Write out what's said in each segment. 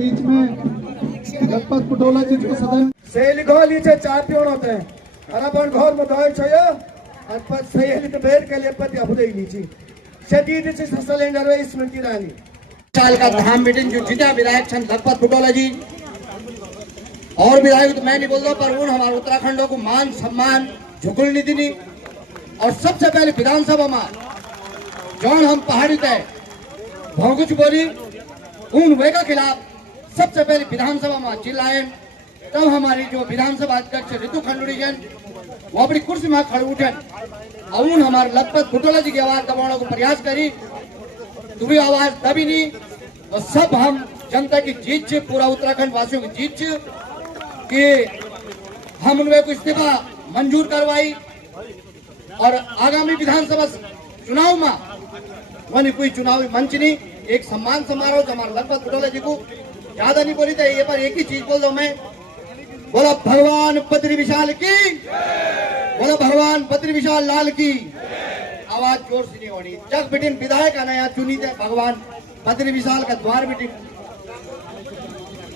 बीच में लखपत पटोला जी को सदन से लिखो लीचे चार पियोन होते हैं और अपन घर में दौड़ चाहिए और पर सही तो बैठ के लिए पति अब दे लीची शदीद से सिलेंडर में स्मृति रानी साल का धाम मीटिंग जो जीता विधायक छन लखपत पटोला जी और विधायक तो मैं नहीं बोल रहा पर उन हमारे उत्तराखंडों को मान सम्मान झुकल नहीं दी और सबसे पहले विधानसभा में जौन हम पहाड़ी तय भौगुच बोली उन वे के खिलाफ सबसे पहले विधानसभा में चिल्लाए तब हमारी जो विधानसभा अध्यक्ष ऋतु खंडूरी जन वो अपनी कुर्सी में खड़े उठे और उन हमारे लखपत पटोला जी की आवाज दबाने को प्रयास करी तुम्हें आवाज दबी नहीं और सब हम जनता की जीत से पूरा उत्तराखंड वासियों की जीत से कि हम उनमें को इस्तीफा मंजूर करवाई और आगामी विधानसभा चुनाव में वही कोई चुनावी मंच नहीं एक सम्मान समारोह जो हमारे लखपत पटोला जी को ज्यादा नहीं बोली था ये पर एक ही चीज बोल दो मैं बोला भगवान बद्री विशाल की बोला भगवान बद्री विशाल लाल की आवाज जोर से नहीं होनी जग बिटिन विधायक आना यहाँ चुनी थे भगवान बद्री विशाल का द्वार बिटिन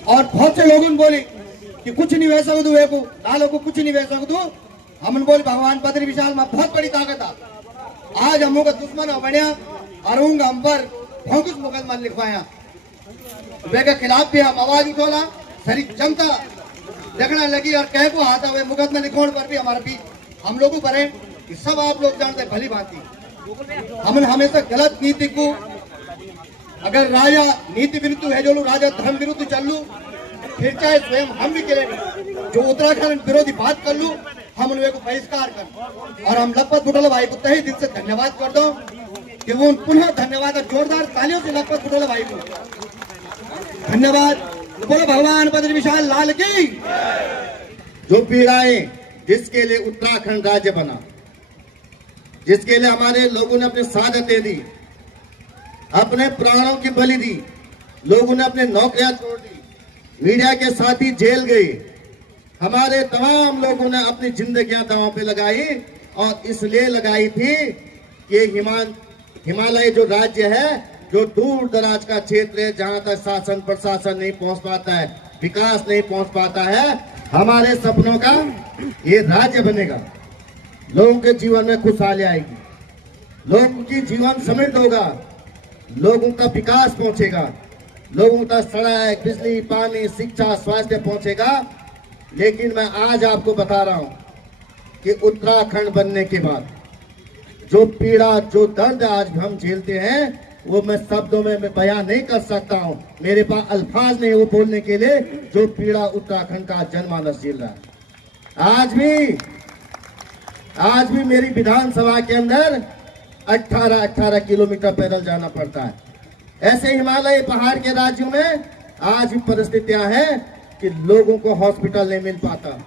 और बहुत से लोगों ने बोली कि कुछ नहीं वैसा को लालों को कुछ नहीं वैसा हमने बोले भगवान बद्री विशाल में बहुत बड़ी ताकत है आज हमों का दुश्मन बनया और हम पर भौकुस मुकदमा लिखवाया वे के खिलाफ भी हम आवाज उठोला सारी जनता देखने लगी और कह को आता हुए मुकदमा लिखोड़ पर भी हमारा भी हम लोगों पर है कि सब आप लोग जानते भली भांति हमने हमेशा गलत नीति को अगर राजा नीति विरुद्ध है जो लोग राजा धर्म विरुद्ध चल लू फिर चाहे स्वयं हम भी करें जो उत्तराखंड विरोधी बात कर लू हम उनके को बहिष्कार कर और हम लखपत पटोला भाई को तहे दिल से धन्यवाद कर दो कि वो पुनः धन्यवाद जोरदार तालियों से लखपत पटोला भाई को धन्यवाद बोलो भगवान बद्री विशाल लाल की जो पीड़ाएं जिसके लिए उत्तराखंड राज्य बना जिसके लिए हमारे लोगों ने अपनी शहादतें दी अपने प्राणों की बलि दी लोगों ने अपने नौकरियां छोड़ दी मीडिया के साथी जेल गए हमारे तमाम लोगों ने अपनी जिंदगियां दांव पे लगाई और इसलिए लगाई थी कि हिमालय जो राज्य है जो दूर दराज का क्षेत्र है जहां तक शासन प्रशासन नहीं पहुंच पाता है विकास नहीं पहुंच पाता है हमारे सपनों का ये राज्य बनेगा लोगों के जीवन में खुशहाली आएगी लोगों की जीवन समृद्ध होगा लोगों का विकास पहुंचेगा लोगों तक सड़क बिजली पानी शिक्षा स्वास्थ्य पहुंचेगा लेकिन मैं आज आपको बता रहा हूं कि उत्तराखंड बनने के बाद जो पीड़ा जो दर्द आज हम झेलते हैं वो मैं शब्दों में मैं बयान नहीं कर सकता हूं मेरे पास अल्फाज नहीं वो बोलने के लिए जो पीड़ा उत्तराखंड का जनमानस झेल रहा है आज भी मेरी विधानसभा के अंदर 18 किलोमीटर पैदल जाना पड़ता है ऐसे हिमालय पहाड़ के राज्यों में आज भी परिस्थितियां हैं कि लोगों को हॉस्पिटल नहीं मिल पाता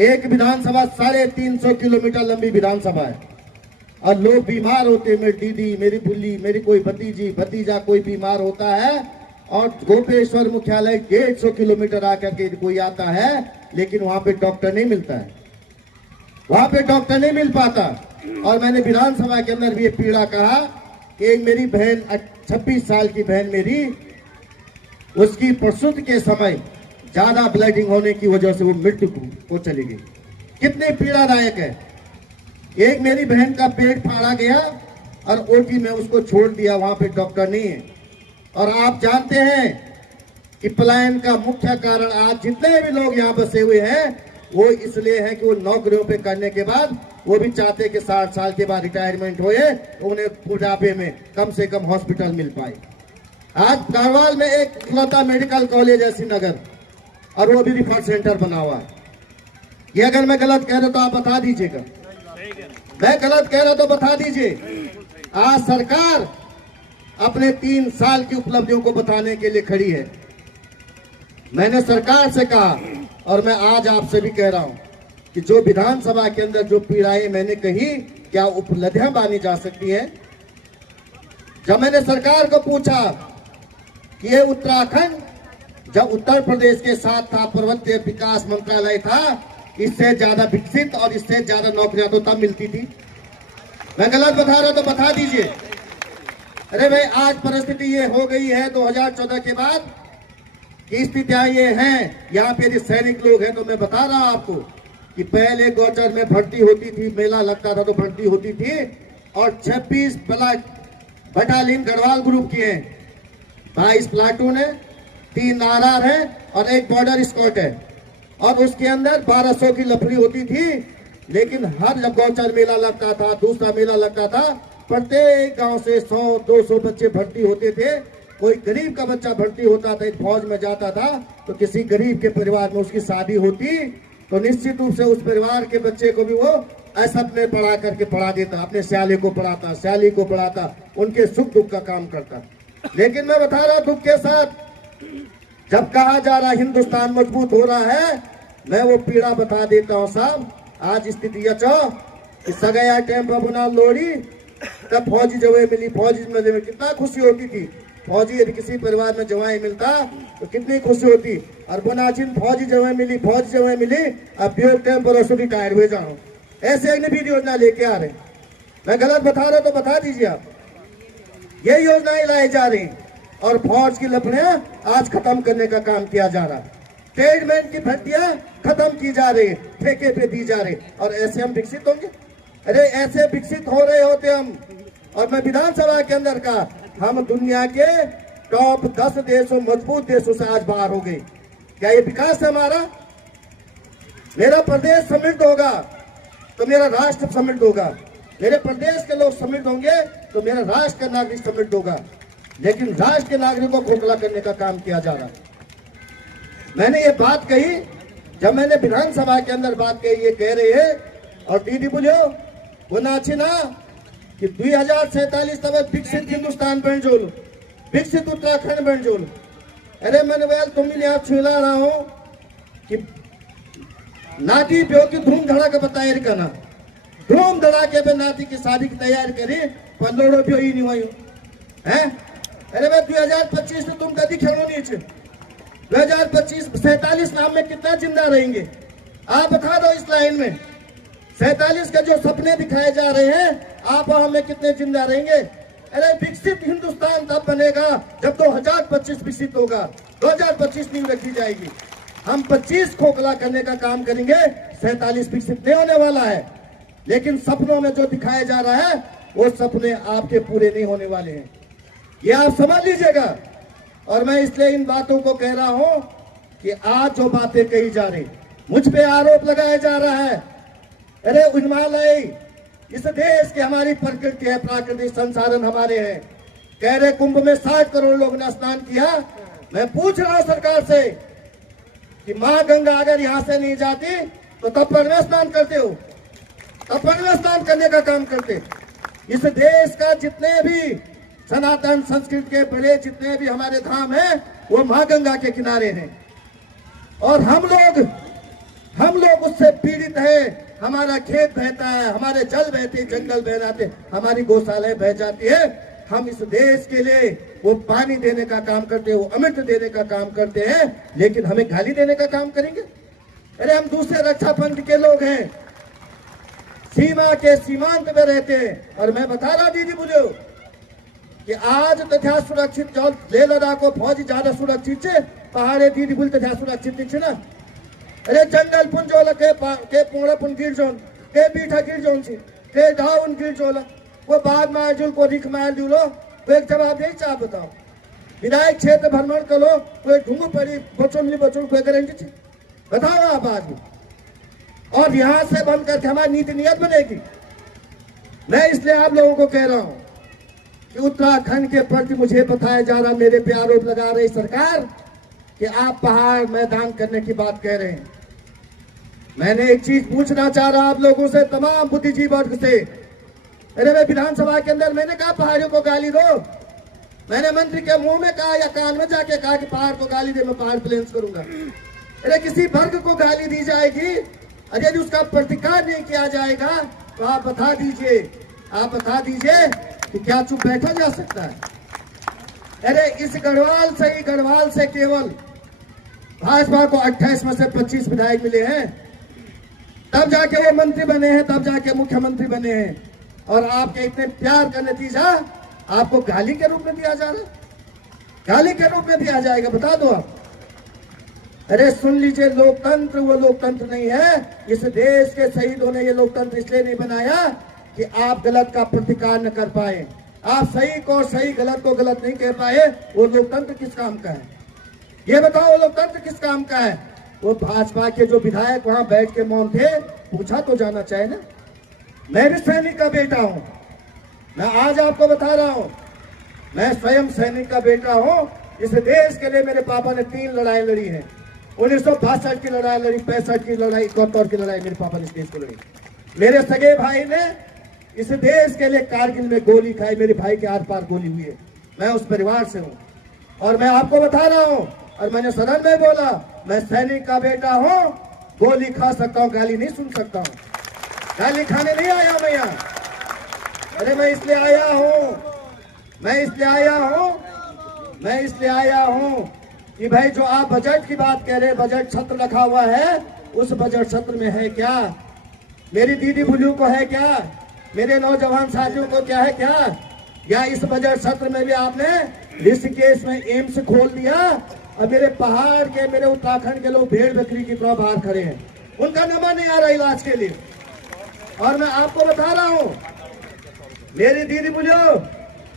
एक विधानसभा 350 किलोमीटर लंबी विधानसभा है और लोग बीमार होते मेरी दीदी मेरी बुल्ली मेरी कोई भतीजी भतीजा कोई बीमार होता है और गोपेश्वर मुख्यालय 150 किलोमीटर आकर के कोई आता है लेकिन वहां पे डॉक्टर नहीं मिलता है वहां पे डॉक्टर नहीं मिल पाता और मैंने विधानसभा के अंदर भी ये पीड़ा कहा कि एक मेरी बहन 26 साल की बहन मेरी उसकी प्रसूति के समय ज्यादा ब्लीडिंग होने की वजह से वो मृत्यु को चली गई कितनी पीड़ादायक है एक मेरी बहन का पेट फाड़ा गया और ओटी में उसको छोड़ दिया वहां पे डॉक्टर नहीं है और आप जानते हैं कि पलायन का मुख्य कारण आज जितने भी लोग यहाँ बसे हुए हैं वो इसलिए है कि वो नौकरियों पे करने के बाद वो भी चाहते कि 60 साल के बाद रिटायरमेंट होए तो उन्हें बुढ़ापे में कम से कम हॉस्पिटल मिल पाए आज गढ़वाल में एक इकलौता मेडिकल कॉलेज है श्रीनगर और वो भी रिफर सेंटर बना हुआ है ये अगर मैं गलत कह रहा तो आप बता दीजिएगा मैं गलत कह रहा तो बता दीजिए आज सरकार अपने 3 साल की उपलब्धियों को बताने के लिए खड़ी है मैंने सरकार से कहा और मैं आज आपसे भी कह रहा हूं कि जो विधानसभा के अंदर जो पीड़ाएं मैंने कही क्या उपलब्धियां मानी जा सकती है जब मैंने सरकार को पूछा कि ये उत्तराखंड जब उत्तर प्रदेश के साथ था पर्वतीय विकास मंत्रालय था इससे ज्यादा विकसित और इससे ज्यादा नौकरियां तो तब मिलती थी मैं गलत बता रहा तो बता दीजिए अरे भाई आज परिस्थिति ये हो गई है 2014 के बाद की स्थितियां ये हैं। यहाँ पे यदि सैनिक लोग हैं तो मैं बता रहा हूं आपको कि पहले गौचर में भर्ती होती थी, मेला लगता था तो भर्ती होती थी, और 26 बटालियन गढ़वाल ग्रुप की हैं, 22 प्लाटून है, 3 आरआर है और 1 बॉर्डर स्कॉट है, और उसके अंदर 1200 की लफड़ी होती थी। लेकिन हर जब गौचर मेला लगता था, दूसरा मेला लगता था, प्रत्येक गांव से 100-200 बच्चे भर्ती होते थे। कोई गरीब का बच्चा भर्ती होता था, फौज में जाता था, तो किसी गरीब के परिवार में उसकी शादी होती तो निश्चित रूप से उस परिवार के बच्चे को भी वो ऐसा में पढ़ा करके पढ़ा देता, अपने स्याले को पढ़ाता, स्याली को पढ़ाता, उनके सुख दुख का काम करता। लेकिन मैं बता रहा दुख के साथ, जब कहा जा रहा हिंदुस्तान मजबूत हो रहा है, मैं वो पीड़ा बता देता हूं साहब। आज स्थिति यह कि सगया टेम्पा बुना लोड़ी, तब फौजी जवाई मिली, फौजी में कितना खुशी होती थी। फौजी यदि किसी परिवार में जवाई मिलता तो कितनी खुशी होती। और बनाचिन फौजी जवाई मिली, फौजी जवाई मिली, अब वियोग टाइम पर असुरी टायर हुए जाओ, ऐसे अग्निवीर योजना लेके आ रहे। मैं गलत बता रहा तो बता दीजिए आप। ये योजनाएं लाई जा रही और फौज की लफड़ियां आज खत्म करने का काम किया जा रहा। ट्रेडमैन की भर्तियां खत्म की जा रही, ठेके पे दी जा रही, और ऐसे हम विकसित होंगे। अरे ऐसे विकसित हो रहे होते हम। और मैं विधानसभा के अंदर का, हम दुनिया के टॉप 10 देशों, मजबूत देशों से आज बाहर हो गए। क्या ये विकास है हमारा? मेरा प्रदेश समृद्ध होगा तो मेरा राष्ट्र समृद्ध होगा, मेरे प्रदेश के लोग समृद्ध होंगे तो मेरा राष्ट्र का नागरिक समृद्ध होगा। लेकिन राष्ट्र के नागरिकों को खोखला करने का काम किया जा रहा है। मैंने ये बात कही, जब मैंने विधानसभा के अंदर बात कही, ये कह रहे हैं और दीदी बोलियो वो नाचिना कि 2047 तक विकसित हिंदुस्तान बन जोल, विकसित उत्तराखंड बन जोल। अरे मैंने बोला तुम भी यहाँ छुला रहा हूं कि नाती प्यो की धूम धड़ाके पर तैयारी करना, धूम धड़ाके पे नाती की शादी की तैयारी करी, 15 रुपये ही नहीं हुई है। अरे भाई 2025 में तुम कभी खेलो नीचे, 2025-47 नाम में कितना जिंदा रहेंगे आप बता दो। इस लाइन में 47 के जो सपने दिखाए जा रहे हैं, आप हमें कितने जिंदा रहेंगे? अरे विकसित हिंदुस्तान तब बनेगा जब 2025 विकसित होगा, 2025 नींव रखी जाएगी। हम 25 खोखला करने का काम करेंगे, 47 विकसित नहीं होने वाला है। लेकिन सपनों में जो दिखाया जा रहा है वो सपने आपके पूरे नहीं होने वाले हैं, ये आप समझ लीजिएगा। और मैं इसलिए इन बातों को कह रहा हूं कि आज जो बातें कही जा रही, मुझ पे आरोप लगाया जा रहा है। अरे हिमालय इस देश की हमारी प्रकृति है, प्राकृतिक संसाधन हमारे हैं। कह रहे कुंभ में 60 करोड़ लोग ने स्नान किया। मैं पूछ रहा हूं सरकार से कि मां गंगा अगर यहां से नहीं जाती तो तप्पड़ में स्नान करते हो, तप्पड़ में स्नान करने का काम करते। इस देश का जितने भी सनातन संस्कृति के बड़े जितने भी हमारे धाम हैं वो मां गंगा के किनारे हैं, और हम लोग उससे पीड़ित हैं। हमारा खेत बहता है, हमारे जल बहते, जंगल बह जाते, हमारी गौशालाएं बह जाती है। हम इस देश के लिए वो पानी देने का काम करते हैं, वो अमृत देने का काम करते हैं, लेकिन हमें गाली देने का काम करेंगे। अरे हम दूसरे रक्षा पंथ के लोग हैं, सीमा के सीमांत में रहते हैं। और मैं बता रहा दीदी बोलो कि आज तथा सुरक्षित जो ले लद्दाख फौजी ज्यादा सुरक्षित है, पहाड़े दीदी बोल तथा सुरक्षित है ना। अरे जंगल पुन जोला के पोड़ा पुन गिर जोन के बीठा गिर जोन से के ढाउन गिर जोला वो बाद मार जुल को रिख मार जुलो। वो एक जवाब नहीं चाह बताओ, विधायक क्षेत्र भ्रमण करो, कोई ढूंढो पड़ी बचों नहीं बचों कोई गारंटी थी बताओ आप आज। और यहाँ से बंद करके हमारी नीति नियत बनेगी। मैं इसलिए आप लोगों को कह रहा हूं कि उत्तराखंड के प्रति मुझे बताया जा रहा, मेरे पे आरोप लगा रही सरकार कि आप पहाड़ मैदान करने की बात कह रहे हैं। मैंने एक चीज पूछना चाह रहा आप लोगों से, तमाम बुद्धिजीवी वर्ग से। अरे मैं विधानसभा के अंदर मैंने कहा पहाड़ियों को गाली दो, मैंने मंत्री के मुंह में कहा या कान में जाके कहा कि पहाड़ को गाली दे, मैं पहाड़ प्लेन्स करूंगा। अरे किसी वर्ग को गाली दी जाएगी, अरे यदि उसका प्रतिकार नहीं किया जाएगा तो आप बता दीजिए कि क्या चुप बैठा जा सकता है? अरे इस गढ़वाल से केवल भाजपा को 28 में से 25 विधायक मिले हैं, तब जाके वो मंत्री बने हैं, तब जाके मुख्यमंत्री बने हैं। और आपके इतने प्यार का नतीजा आपको गाली के रूप में दिया जा रहा है, गाली के रूप में दिया जाएगा। बता दो आप, अरे सुन लीजिए, लोकतंत्र वो लोकतंत्र नहीं है। इस देश के शहीदों ने ये लोकतंत्र इसलिए नहीं बनाया कि आप गलत का प्रतिकार न कर पाए, आप सही को सही, गलत को गलत नहीं कह पाए। वो लोकतंत्र किस काम का है? ये बताओ, वो लोकतंत्र किस काम का है? वो भाजपा के जो विधायक वहां बैठ के मौन थे, पूछा तो जाना चाहिए ना। मैं भी सैनिक का बेटा हूं, मैं आज आपको बता रहा हूं, मैं स्वयं सैनिक का बेटा हूं। इस देश के लिए मेरे पापा ने 3 लड़ाई लड़ी है। 1962 की लड़ाई लड़ी, 65 की लड़ाई, 71 की लड़ाई मेरे पापा ने इस देश को लड़ी। मेरे सगे भाई ने इस देश के लिए कारगिल में गोली खाई, मेरे भाई के आर पार गोली हुई है। मैं उस परिवार से हूं और मैं आपको बता रहा हूं, और मैंने सदन में बोला, मैं सैनिक का बेटा हूं, गोली खा सकता हूं, गाली नहीं सुन सकता हूं। गाली खाने नहीं आया मैं यहाँ। अरे मैं इसलिए आया हूं, मैं इसलिए आया हूं कि भाई जो आप बजट की बात कह रहे हैं, बजट सत्र रखा हुआ है, उस बजट सत्र में है क्या? मेरी दीदी बुलियों को है क्या? मेरे नौजवान साथियों को क्या है क्या? या इस बजट सत्र में भी आपने ऋषिकेश में एम्स खोल दिया और मेरे पहाड़ के, मेरे उत्तराखंड के लोग भेड़ बकरी की तरह बाहर खड़े हैं, उनका नंबर नहीं आ रहा इलाज के लिए। और मैं आपको बता रहा हूं, मेरी दीदी बुलियो,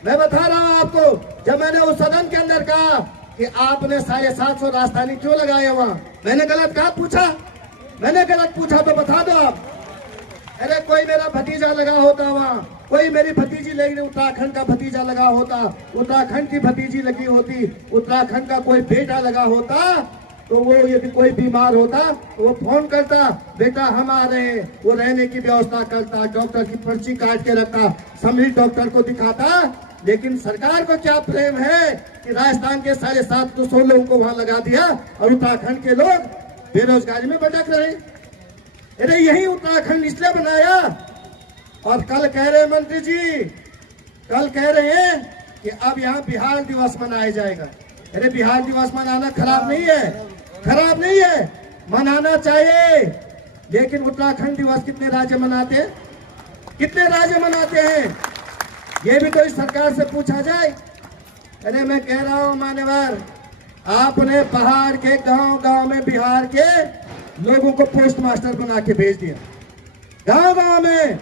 मैं बता रहा हूं आपको, जब मैंने उस सदन के अंदर कहा कि आपने 750 राजधानी क्यों लगाए वहां, मैंने गलत कहा, पूछा, मैंने गलत पूछा तो बता दो आप। अरे कोई मेरा भतीजा लगा होता वहां, कोई मेरी भतीजी लगी, उत्तराखंड का भतीजा लगा होता, उत्तराखंड की भतीजी लगी होती, उत्तराखंड का कोई बेटा लगा होता, तो वो यदि कोई बीमार होता तो वो फोन करता, बेटा हम आ रहे हैं, वो रहने की व्यवस्था करता, डॉक्टर की पर्ची काट के रखता, सम्मिलित डॉक्टर को दिखाता। लेकिन सरकार को क्या प्रेम है कि राजस्थान के 750 लोगों को वहां लगा दिया और उत्तराखंड के लोग बेरोजगारी में भटक रहे। अरे यही उत्तराखंड इसलिए बनाया। और कल कह रहे मंत्री जी, कल कह रहे हैं कि अब यहाँ बिहार दिवस मनाया जाएगा। अरे बिहार दिवस मनाना खराब नहीं है, खराब नहीं है, मनाना चाहिए। लेकिन उत्तराखंड दिवस कितने राज्य मनाते हैं? कितने राज्य मनाते हैं? ये भी तो इस सरकार से पूछा जाए। अरे मैं कह रहा हूं मान्यवर, आपने पहाड़ के गांव-गांव में बिहार के लोगों को पोस्ट मास्टर बना के भेज दिया, गांव-गांव में।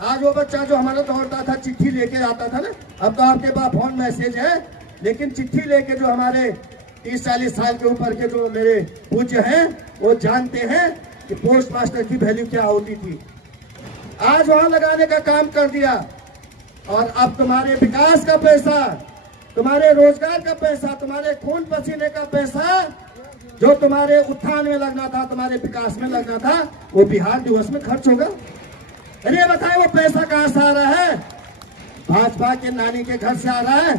आज वो बच्चा जो हमारा दौड़ता था, चिट्ठी लेके आता था ना, अब तो आपके पास फोन मैसेज है, लेकिन चिट्ठी लेके जो हमारे 30-40 साल के ऊपर के जो मेरे पूज्य हैं, वो जानते हैं कि पोस्ट मास्टर की वैल्यू क्या होती थी। आज वहां लगाने का काम कर दिया और अब तुम्हारे विकास का पैसा, तुम्हारे रोजगार का पैसा, तुम्हारे खून पसीने का पैसा जो तुम्हारे उत्थान में लगना था, तुम्हारे विकास में लगना था, वो बिहार दिवस में खर्च होगा। अरे बताए वो पैसा कहां से आ रहा है? भाजपा के नानी के घर से आ रहा है।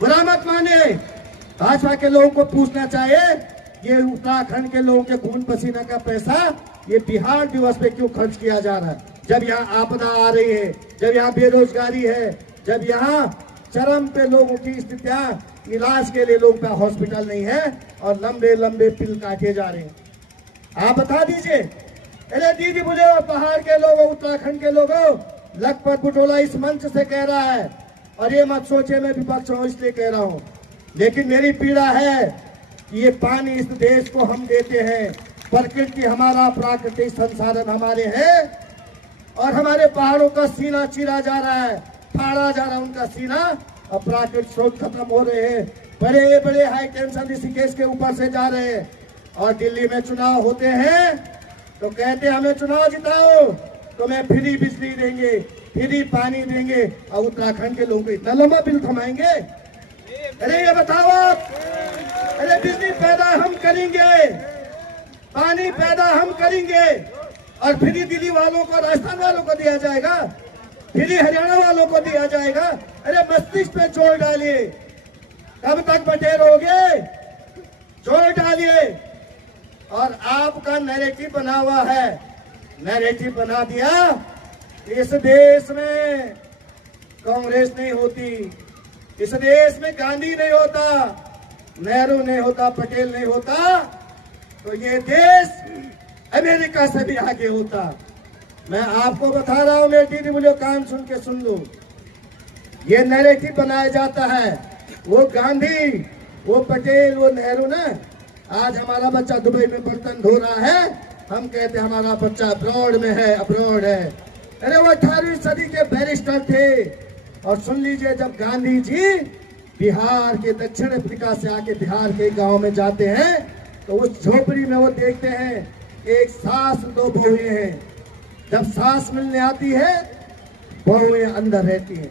बुरा मत माने, भाजपा के लोगों को पूछना चाहिए, ये उत्तराखंड के लोगों के खून पसीना का पैसा ये बिहार दिवस पे क्यों खर्च किया जा रहा है? जब यहाँ आपदा आ रही है, जब यहाँ बेरोजगारी है, जब यहाँ चरम पे लोगों की स्थितियां, इलाज के लिए लोग पे हॉस्पिटल नहीं है और लंबे लंबे पिल काटे जा रहे हैं। आप बता दीजिए। अरे दीदी बोले, पहाड़ के लोगों, उत्तराखंड के लोगों, लखपत बुटोला इस मंच से कह रहा है, और ये मत सोचे मैं विपक्ष हूं इसलिए कह रहा हूं, लेकिन मेरी पीड़ा है कि ये पानी इस देश को हम देते हैं, प्रकृति हमारा, प्राकृतिक संसाधन हमारे हैं, और हमारे पहाड़ों का सीना चीरा जा रहा है, फाड़ा जा रहा है उनका सीना, और प्राकृतिक स्रोत खत्म हो रहे हैं। बड़े बड़े हाई टेंशन ऋषिकेश के ऊपर से जा रहे हैं। और दिल्ली में चुनाव होते हैं तो कहते हैं हमें चुनाव जिताओ तो मैं फ्री बिजली देंगे, फ्री पानी देंगे, और उत्तराखंड के लोगों को इतना लंबा बिल थमाएंगे। अरे ये बताओ आप, अरे बिजली पैदा हम करेंगे, पानी पैदा हम करेंगे, और फ्री दिल्ली वालों को, राजस्थान वालों को दिया जाएगा, फ्री हरियाणा वालों को दिया जाएगा। अरे मस्तिष्क पे जोर डालिए, कब तक बटे रहोगे? जोर डालिए। और आपका नैरेटिव बना हुआ है, नैरेटिव बना दिया, इस देश में कांग्रेस नहीं होती, इस देश में गांधी नहीं होता, नेहरू नहीं होता, पटेल नहीं होता, तो ये देश अमेरिका से भी आगे होता। मैं आपको बता रहा हूं, मेरे दीदी मुझे कान सुन के सुन लो, ये नैरेटिव बनाया जाता है। वो गांधी, वो पटेल, वो नेहरू ना, आज हमारा बच्चा दुबई में बर्तन धो रहा है, हम कहते हमारा बच्चा अब्रॉड में है, अब्रॉड है। अरे वो 18वीं सदी के बैरिस्टर थे। और सुन लीजिए, जब गांधी जी बिहार के दक्षिण अफ्रीका से आके बिहार के गांव में जाते हैं तो उस झोपड़ी में वो देखते हैं एक सास 2 बहुएं हैं। जब सास मिलने आती है, बहुएं अंदर रहती हैं।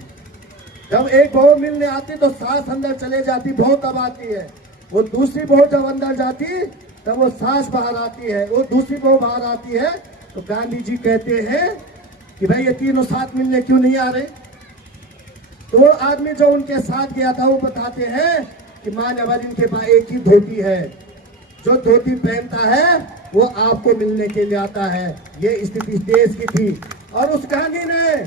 जब एक बहू मिलने आती तो सास अंदर चले जाती, बहू तब आती है। वो दूसरी बहू जब अंदर जाती तब वो सास बाहर आती है, वो दूसरी बहू बाहर आती है। तो गांधी जी कहते हैं कि भाई ये तीनों साथ मिलने क्यों नहीं आ रहे। तो वो आदमी जो उनके साथ गया था वो बताते हैं कि मान्यवर इनके पास एक ही धोती है, जो धोती पहनता है वो आपको मिलने के लिए आता है। ये स्थिति देश की थी। और उस गांधी ने,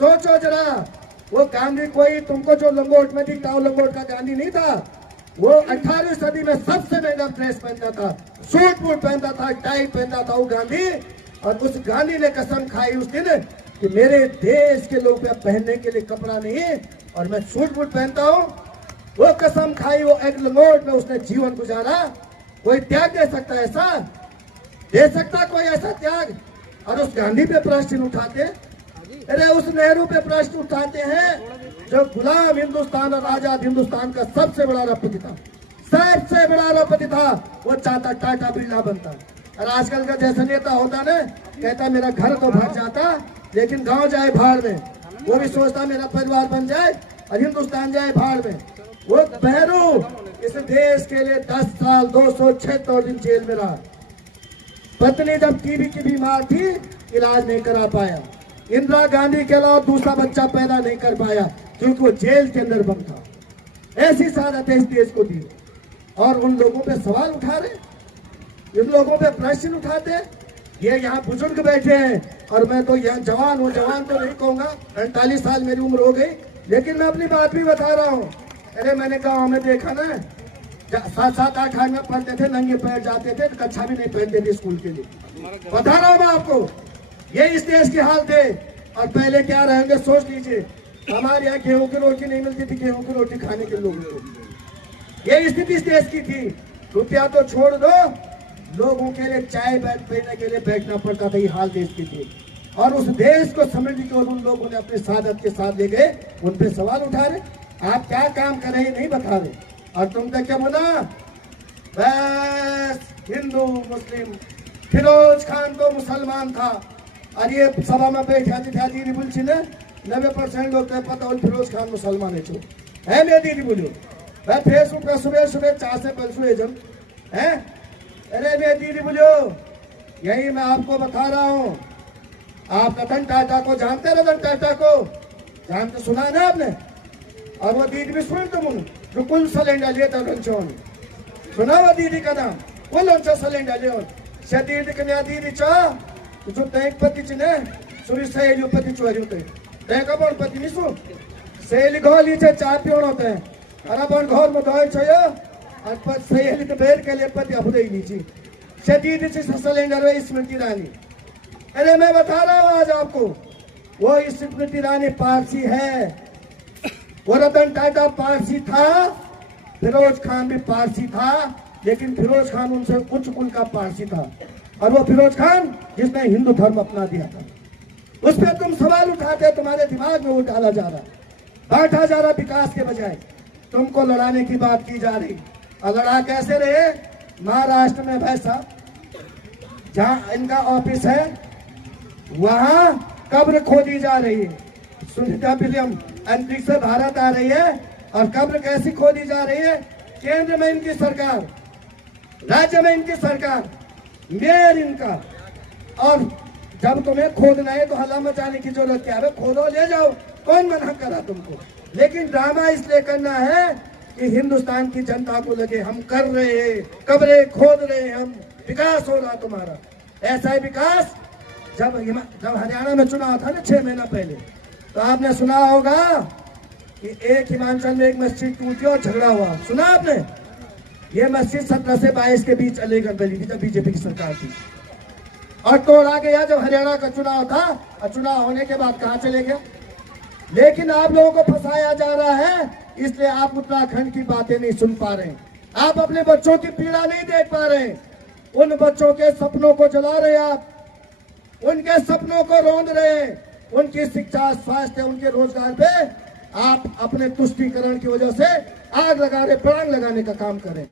सोचो जरा, वो गांधी कोई तुमको जो लंगोट में दिखता वो लंगोट का गांधी नहीं था। वो 18वीं सदी में सबसे महंगा ड्रेस पहनता था, सूट बूट पहनता था, टाई पहनता था वो गांधी। और उस गांधी ने कसम खाई उस दिन कि मेरे देश के लोग पहनने के लिए कपड़ा नहीं है और मैं सूट बूट पहनता हूँ। वो कसम खाई, वो एक लंगोट में उसने जीवन गुजारा। कोई त्याग दे सकता है ऐसा? दे सकता कोई ऐसा त्याग? और उस गांधी पे प्रश्न उठाते, अरे उस नेहरू पे प्रश्न उठाते हैं जो गुलाम हिंदुस्तान और आजाद हिंदुस्तान का सबसे बड़ा रपति था, सबसे बड़ा रपति था। वो चाहता टाटा बिरला बनता। और आजकल का जैसा नेता होता ना, कहता मेरा घर तो भर जाता लेकिन गांव जाए भाड़ में। वो भी सोचता मेरा परिवार बन जाए और हिंदुस्तान जाए भाड़ में। वो बहरू इस देश के लिए 10 साल 276 दिन जेल में रहा। पत्नी जब टीबी की बीमार थी, इलाज नहीं करा पाया। इंदिरा गांधी के अलावा दूसरा बच्चा पैदा नहीं कर पाया क्योंकि वो जेल के अंदर बंद था। ऐसी सादत इस देश को दी। और उन लोगों पे सवाल उठा रहे, इन लोगों पे प्रश्न उठाते। ये यहाँ बुजुर्ग बैठे हैं और मैं तो यहाँ जवान हूँ, जवान तो नहीं कहूँगा, 48 साल मेरी उम्र हो गई, लेकिन मैं अपनी बात भी बता रहा हूँ। अरे मैंने गाँव में देखा ना, 7-7 8 में पढ़ते थे, नंगे पैर जाते थे, कक्षा भी नहीं पहनते थे स्कूल के लिए। बता रहा हूँ मैं आपको, ये इस देश की हाल थे। और पहले क्या रहेंगे सोच लीजिए। हमारे यहाँ गेहूं की रोटी नहीं मिलती थी, गेहूं की रोटी खाने के लोगों को। ये स्थिति इस देश की थी। रुपया तो छोड़ दो, लोगों के लिए चाय पीने के लिए बैठना पड़ता था। ये हाल देश की थी। और उस देश को समझने की ओर उन लोगों ने अपने सादत के साथ ले गए। उन पे सवाल उठा रहे, आप क्या काम कर रहे हैं नहीं बता रहे। और तुमने क्या बोला, बस हिंदू मुस्लिम, फिरोज खान तो मुसलमान था। और ये सभा में बैठा था दीदी बोलची ने 90% लोग पता हो फिरोज खान मुसलमान है मैं दीदी बोलो मैं फेसबुक पर सुबह सुबह 4 से बलसुए जब है। अरे मैं दीदी बोलो, यही मैं आपको बता रहा हूँ। आप रतन टाटा को जानते, रतन टाटा को जानते, सुना ना आपने? और वो दीदी भी सुन तुम जो कुल सिलेंडर लेता लंचोन, सुना वो दीदी का नाम, कुल लंचो सिलेंडर ले से दीदी कन्या दीदी चाह जो तैक पति चिने सुरी सहेली पति चोरी होते तैक अपन पति निसु सहेली घर लीचे चाह पियोन होते हैं। और अपन घर में दौड़ चाहिए और पति सहेली के बैठ के लिए पति अबुदे ही नीचे से दीदी से सिलेंडर है स्मृति ईरानी। अरे मैं बता रहा हूँ आज आपको, वो स्मृति ईरानी पारसी है। वो रतन टाटा पारसी था, फिरोज खान भी पारसी था, लेकिन फिरोज खान उनसे उच्च कुल का पारसी था। और वो फिरोज खान जिसने हिंदू धर्म अपना दिया था। उस पर तुम सवाल उठाते, तुम्हारे दिमाग में वो डाला जा रहा, बांटा जा रहा विकास के बजाय। तुमको लड़ाने की बात की जा रही। और लड़ा कैसे रहे? महाराष्ट्र में वैसा जहाँ इनका ऑफिस है वहां कब्र खोदी जा रही है। सुनीता विलियम अंतरिक्ष से भारत आ रही है और कब्र कैसी खोदी जा रही है? केंद्र में इनकी सरकार, राज्य में इनकी सरकार, मेयर इनका। और जब तुम्हें खोदना है तो हल्ला मचाने की जरूरत क्या है? खोदो, ले जाओ, कौन मना करा तुमको? लेकिन ड्रामा इसलिए करना है कि हिंदुस्तान की जनता को लगे हम कर रहे हैं, कब्रें खोद रहे हैं, हम विकास हो रहा तुम्हारा। ऐसा ही विकास जब हरियाणा में चुनाव था ना 6 महीना पहले, तो आपने सुना होगा कि एक हिमाचल में एक मस्जिद टूटी और झगड़ा हुआ। सुना आपने? ये मस्जिद 17 से 22 के बीच अलीगढ़ बनी थी जब बीजेपी की सरकार थी। और तोड़ा गया जब हरियाणा का चुनाव था, और चुनाव होने के बाद कहाँ चले गए? लेकिन आप लोगों को फंसाया जा रहा है, इसलिए आप उत्तराखंड की बातें नहीं सुन पा रहे हैं। आप अपने बच्चों की पीड़ा नहीं देख पा रहे हैं, उन बच्चों के सपनों को जला रहे हैं आप, उनके सपनों को रौंद रहे हैं, उनकी शिक्षा, स्वास्थ्य, उनके रोजगार पे आप अपने तुष्टीकरण की वजह से आग लगा रहे, प्राण लगाने का काम करें।